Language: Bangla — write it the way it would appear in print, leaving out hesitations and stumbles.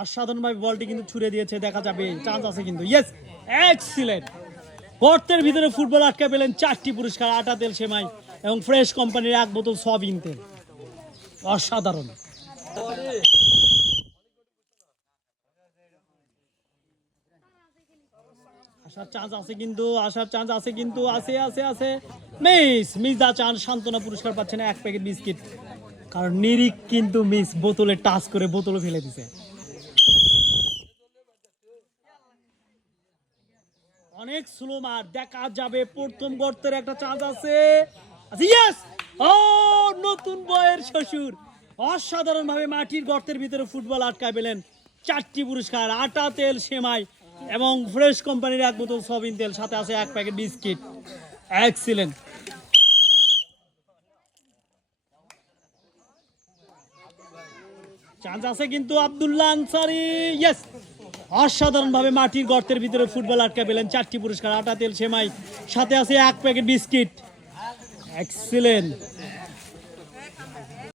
অসাধারণভাবে বলটি কিন্তু ছুড়ে দিয়েছে, দেখা যাবে চান্স আছে কিন্তু। Yes, excellent. গর্তের ভিতরে ফুটবল আটকে পেলেন 4টি পুরস্কার, আটা তেল সেমাই এবং ফ্রেশ কোম্পানির 1 বোতল সয়াবিন তেল। অসাধারণ। আসার চান্স আছে কিন্তু, আসার চান্স আছে কিন্তু, আছে আছে আছে। মিস দা চান সান্ত্বনা পুরস্কার পাচ্ছেন 1 প্যাকেট বিস্কিট, কারণ নিরিক কিন্তু মিস বোতলে টাচ করে বোতলে ফেলে দিছে। অনেক স্লো মার, দেখা যাবে প্রথম গর্তের একটা চান্স আছে। ইয়েস, ও নতুন বয়ের শ্বশুর অসাধারণ ভাবে মাটির গর্তের ভিতরে ফুটবল আটকায় পেলেন 4টি পুরস্কার, আটা তেল সেমাই এবং ফ্রেশ কোম্পানির 1 বোতল সয়াবিন তেল, সাথে আছে 1 প্যাকেট বিস্কিট। এক্সিলেন্ট। চান্স আছে কিন্তু আব্দুল্লাহ আনসারি। ইয়েস, অসাধারণ ভাবে মাটির গর্তের ভিতরে ফুটবল আটকে পেলেন 4টি পুরস্কার, আটা তেল সেমাই, সাথে আছে 1 প্যাকেট বিস্কিট। এক্সিলেন্ট।